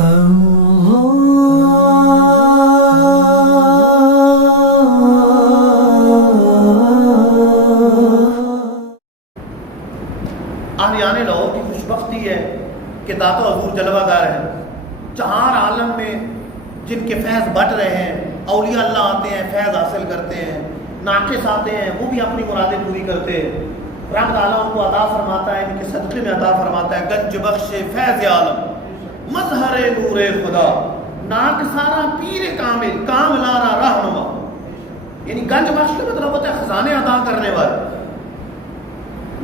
آنے لاہور کی خوشبختی ہے کہ داتا حضور جلوہ گاہ ہیں، چہار عالم میں جن کے فیض بٹ رہے ہیں، اولیاء اللہ آتے ہیں فیض حاصل کرتے ہیں، ناقص آتے ہیں وہ بھی اپنی مرادیں پوری کرتے ہیں، رب تعالیٰ ان کو عطا فرماتا ہے، ان کے صدقے میں عطا فرماتا ہے گنج بخش فیض عالم مظہر نور خدا ناقصانہ پیر کامل کاملارا رہنما، یعنی گنج بخش کا مطلب ہوتا ہے خزانے عطا کرنے والے،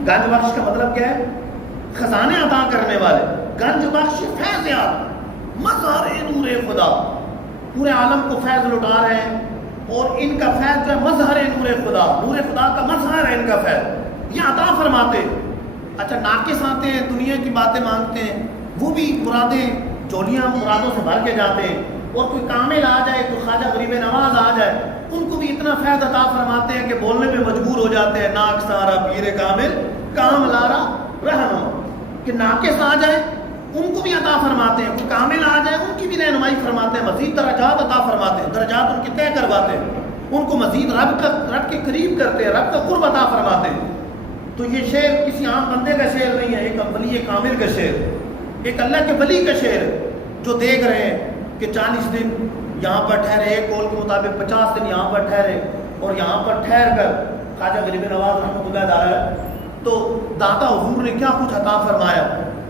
گنج بخش کا مطلب کیا ہے؟ خزانے عطا کرنے والے، گنج بخش فیض عالم مظہر نور خدا، پورے عالم کو فیض لٹا رہے ہیں، اور ان کا فیض جو ہے مظہر نور خدا، نور خدا کا مظہر ہے ان کا فیض، یہ عطا فرماتے۔ اچھا ناقص آتے ہیں دنیا کی باتیں مانگتے ہیں، وہ بھی مرادیں جولیاں مرادوں سے بھر کے جاتے ہیں، اور کوئی کامل آ جائے کوئی خواجہ غریب نواز آ جائے ان کو بھی اتنا فیض عطا فرماتے ہیں کہ بولنے میں مجبور ہو جاتے ہیں ناقصارا پیر کامل کاملارا رہنما، کہ ناقص آ جائے ان کو بھی عطا فرماتے ہیں، کوئی کامل آ جائے ان کی بھی رہنمائی فرماتے ہیں، مزید درجات عطا فرماتے ہیں، درجات ان کے طے کرواتے ہیں، ان کو مزید رب کے قریب کرتے ہیں، رب کا قرب عطا فرماتے ہیں۔ تو یہ شعر کسی عام بندے کا شعر نہیں ہے، ایک ولی کامل کا شعر، ایک اللہ کے ولی کا شعر جو دیکھ رہے ہیں کہ 40 دن یہاں پر ٹھہرے، ایک قول کے مطابق 50 دن یہاں پر ٹھہرے، اور یہاں پر ٹھہر کر خواجہ غریب نواز رحمۃ اللہ علیہ تو داتا حضور نے کیا کچھ عطا فرمایا،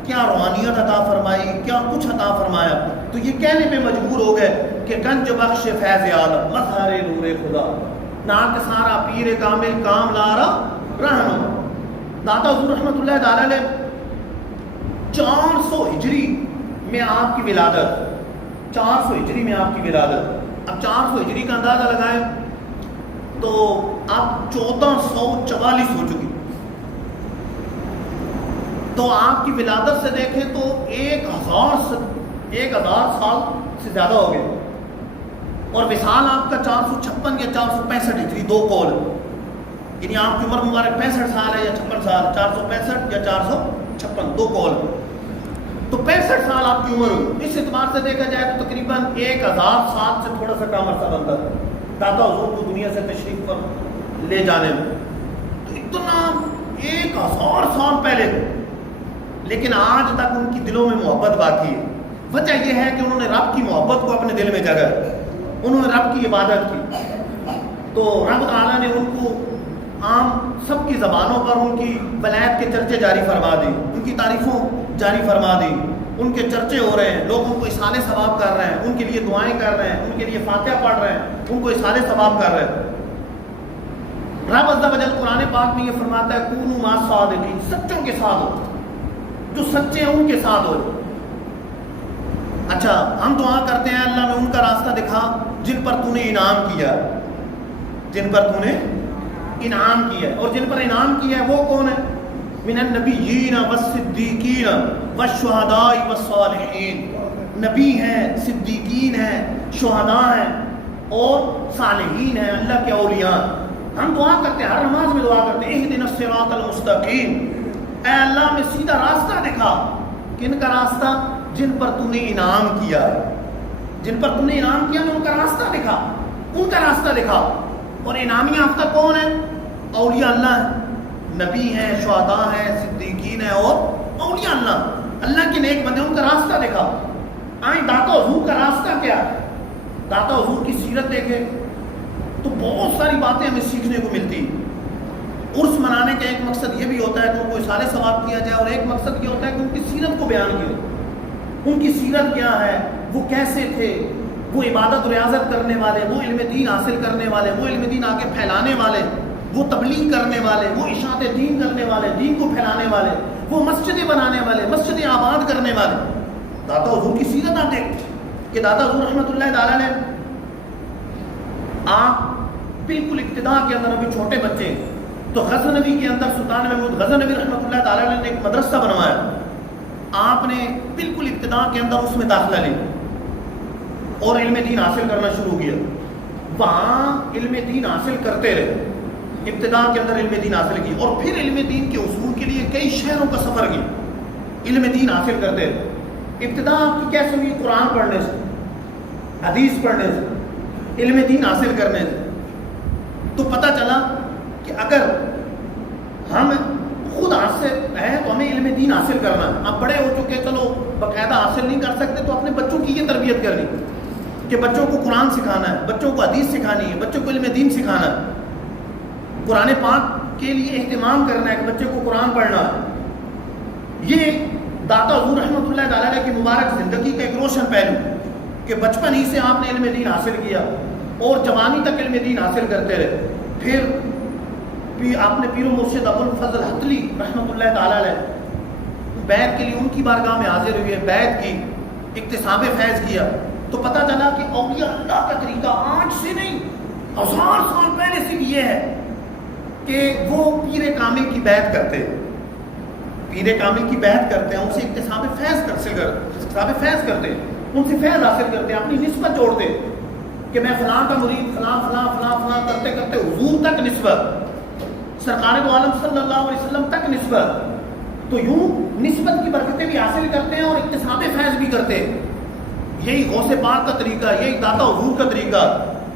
کیا روحانیت عطا فرمائی، کیا کچھ عطا فرمایا، تو یہ کہنے پہ مجبور ہو گئے کہ گنج بخش فیض عالم مظہر نور خدا ناقصارا پیر کامل کاملارا رہنما۔ داتا حضور رحمۃ اللہ تعالی نے 400 ہجری میں آپ کی ولادت، 400 ہجری میں آپ کی ولادت، اب 400 ہجری کا اندازہ لگائیں تو اب 1444 ہو چکی، تو آپ کی ولادت سے دیکھیں تو 1000 سال سے زیادہ ہو گئے، اور وصال آپ کا 456 یا 465 ہجری، دو قول، یعنی آپ کی عمر مبارک 65 سال ہے یا 56 سال، 465 یا 456 دو قول، تو 65 سال آپ کی عمر ہوئی، اس اعتبار سے دیکھا جائے تو تقریباً 1000 سال سے تھوڑا سا کم عرصہ بنتا ہے داتا حضور کو دنیا سے تشریف پر لے جانے میں، تو اتنا 1000 سال پہلے، لیکن آج تک ان کی دلوں میں محبت باقی ہے۔ وجہ یہ ہے کہ انہوں نے رب کی محبت کو اپنے دل میں جگہ، انہوں نے رب کی عبادت کی، تو رب تعالیٰ نے ان کو عام سب کی زبانوں پر ان کی ولایت کے چرچے جاری فرما دی، ان کی تعریفوں جاری فرما دی، ان کے چرچے ہو رہے ہیں، لوگ ان کو اصحال ثواب کر رہے ہیں، ان کے لیے دعائیں کر رہے ہیں، ان کے لیے فاتحہ پڑھ رہے ہیں، ان کو اصحال ثواب کر رہے ہیں۔ رب عز و جل قرآن پاک میں یہ فرماتا ہے کونوا مع الصادقین، سچوں کے ساتھ ہو، جو سچے ہیں ان کے ساتھ ہو۔ اچھا ہم دعا کرتے ہیں اللہ میں ان کا راستہ دکھا جن پر تو نے انعام کیا، جن پر تو نے انعام کیا، اور جن پر انعام کیا ہے وہ کون ہے؟ من النبیین والصدیقین والشہداء والصالحین، نبی ہیں، صدیقین ہیں، شہداء ہیں اور صالحین ہیں، اللہ کے اولیاء۔ ہم دعا کرتے ہیں، ہر نماز میں دعا کرتے ہیں اہدنا الصراط المستقیم، اے اللہ میں سیدھا راستہ دکھا، کن کا راستہ؟ جن پر تو نے انعام کیا، جن پر تو نے انعام کیا میں ان کا راستہ دکھا، ان کا راستہ دکھا۔ اور انعامی یافتہ کون ہے؟ اولیاء اللہ ہیں، نبی ہیں، شہداء ہیں، صدیقین ہیں اور اولیاء اللہ، اللہ کے نیک بندے، ان کا راستہ دکھا۔ آئیں داتا حضور کا راستہ کیا ہے؟ داتا حضور کی سیرت دیکھیں تو بہت ساری باتیں ہمیں سیکھنے کو ملتی۔ عرس منانے کا ایک مقصد یہ بھی ہوتا ہے کہ ان کو اصحال ثواب کیا جائے، اور ایک مقصد یہ ہوتا ہے کہ ان کی سیرت کو بیان کیا، ان کی سیرت کیا ہے، وہ کیسے تھے، وہ عبادت و ریاضت کرنے والے، وہ علم دین حاصل کرنے والے، وہ علم دین آگے پھیلانے والے، وہ تبلیغ کرنے والے، وہ اشاعت دین کرنے والے، دین کو پھیلانے والے، وہ مسجدیں بنانے والے، مسجدیں آباد کرنے والے۔ داتا حضور کی سیرت آتے کہ داتا حضور رحمۃ اللہ تعالیٰ نے آپ بالکل ابتدا کے اندر ابھی چھوٹے بچے تو غزنوی کے اندر سلطان محمود غزنوی رحمۃ اللہ تعالیٰ نے ایک مدرسہ بنوایا، آپ نے بالکل ابتدا کے اندر اس میں داخلہ لی اور علم دین حاصل کرنا شروع کیا، وہاں علم دین حاصل کرتے رہے، ابتدا کے اندر علم دین حاصل کی، اور پھر علم دین کے اصول کے لیے کئی شہروں کا سفر کیا، علم دین حاصل کرتے رہے۔ ابتدا آپ کی کیسے ہوئی؟ قرآن پڑھنے سے، حدیث پڑھنے سے، علم دین حاصل کرنے سے. تو پتہ چلا کہ اگر ہم خود ہاتھ سے ہیں تو ہمیں علم دین حاصل کرنا ہے. اب بڑے ہو چکے، چلو باقاعدہ حاصل نہیں کر سکتے، تو اپنے بچوں کی یہ تربیت کرنی کہ بچوں کو قرآن سکھانا ہے، بچوں کو حدیث سکھانی ہے، بچوں کو علم دین سکھانا ہے، قرآن پاک کے لیے اہتمام کرنا ہے کہ بچے کو قرآن پڑھنا ہے. یہ داتا حضور رحمۃ اللہ تعالیٰ علیہ کی مبارک زندگی کا ایک روشن پہلو کہ بچپن ہی سے آپ نے علم دین حاصل کیا اور جوانی تک علم دین حاصل کرتے رہے. پھر آپ نے پیر و مرشد ابو الفضل حتلی رحمۃ اللہ تعالیٰ علیہ بیعت کے لیے ان کی بارگاہ میں حاضر ہوئے، بیعت کی، اکتساب فیض کیا. تو پتہ چلا کہ اولیاء اللہ کا طریقہ آج سے نہیں، 1000 سال پہلے سے بھی یہ ہے کہ وہ پیر کامل کی بیعت کرتے ہیں، پیر کامل کی بیعت کرتے ہیں، ان سے اکتساب فیض کرتے ہیں، ان سے فیض حاصل کرتے ہیں، اپنی نسبت جوڑتے ہیں کہ میں فلاں کا مرید، فلاں فلاں فلاں فلاں کرتے کرتے حضور تک نسبت، سرکار دو عالم صلی اللہ علیہ وسلم تک نسبت. تو یوں نسبت کی برکتیں بھی حاصل کرتے ہیں اور اکتساب فیض بھی کرتے ہیں. یہی غوث پاک کا طریقہ، یہی داتا حضور کا طریقہ،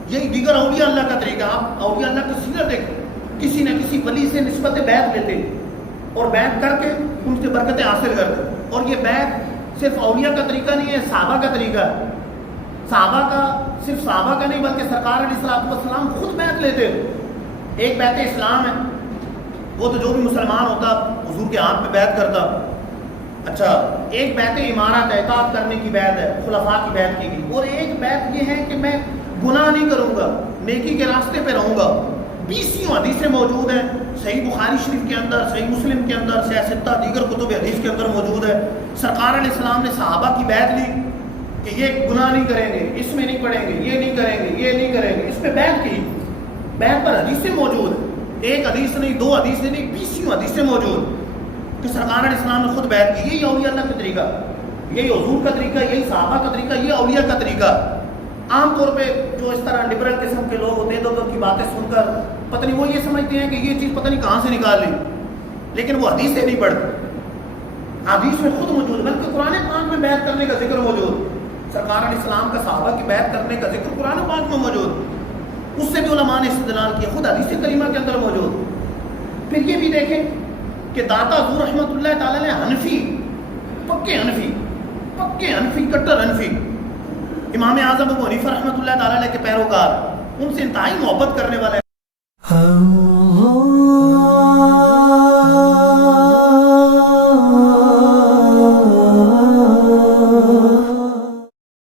یہی دیگر اولیاء اللہ کا طریقہ. آپ اولیاء اللہ کی سیرت دیکھیں، کسی نہ کسی ولی سے نسبت بیعت لیتے اور بیعت کر کے ان سے برکتیں حاصل کرتے. اور یہ بیعت صرف اولیاء کا طریقہ نہیں ہے، صحابہ کا طریقہ ہے. صحابہ کا صرف صحابہ کا نہیں بلکہ سرکار علیہ السلام خود بیعت لیتے. ایک بیعت اسلام ہے، وہ تو جو بھی مسلمان ہوتا حضور کے ہاتھ پہ بیعت کرتا. اچھا، ایک بیعت امارت ہے، اطاعت کرنے کی بیعت ہے، خلفاء کی بیعت کی گئی. اور ایک بیعت یہ ہے کہ میں گناہ نہیں کروں گا، نیکی کے راستے پہ رہوں گا. 20 حدیثیں موجود ہیں صحیح بخاری شریف کے اندر، صحیح مسلم کے اندر، سیاستہ دیگر کتب حدیث کے اندر موجود ہے. سرکار علیہ السلام نے صحابہ کی بیعت لی کہ یہ گناہ نہیں کریں گے، اس میں نہیں پڑھیں گے، یہ نہیں کریں گے، یہ نہیں کریں گے. اس پہ بیعت کی، بیعت پر حدیثیں موجود ہیں، ایک حدیث نہیں، 2 حدیثیں نہیں، 20 حدیثیں موجود کہ سرکار علیہ السلام نے خود بیعت کی. یہی اولیاء اللہ کا طریقہ، یہی حضور کا طریقہ، یہی صحابہ کا طریقہ، یہ اولیاء کا طریقہ. عام طور پہ جو اس طرح لبرل قسم کے لوگ ہوتے ہیں تو کی باتیں سن کر پتہ نہیں وہ یہ سمجھتے ہیں کہ یہ چیز پتہ نہیں کہاں سے نکال لی، لیکن وہ حدیث سے نہیں پڑھتے. حدیث میں خود موجود، بلکہ قرآن پاک میں بیعت کرنے کا ذکر موجود، سرکار علیہ السلام کا صحابہ کی بیعت کرنے کا ذکر قرآن پاک میں موجود. اس سے بھی علماء نے استدلال کیا، خود حدیث کریمہ کے اندر موجود. پھر یہ بھی دیکھیں کہ داتا حضور رحمۃ اللہ تعالیٰ نے حنفی، پکے حنفی، کٹر حنفی، امام اعظم ابو حنیفہ رحمۃ اللہ تعالیٰ کے پیروکار، ان سے انتہائی محبت کرنے والے